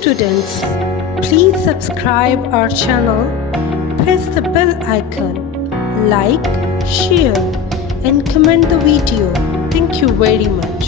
students, please subscribe our channel, press the bell icon, like, share and comment the video. Thank you very much.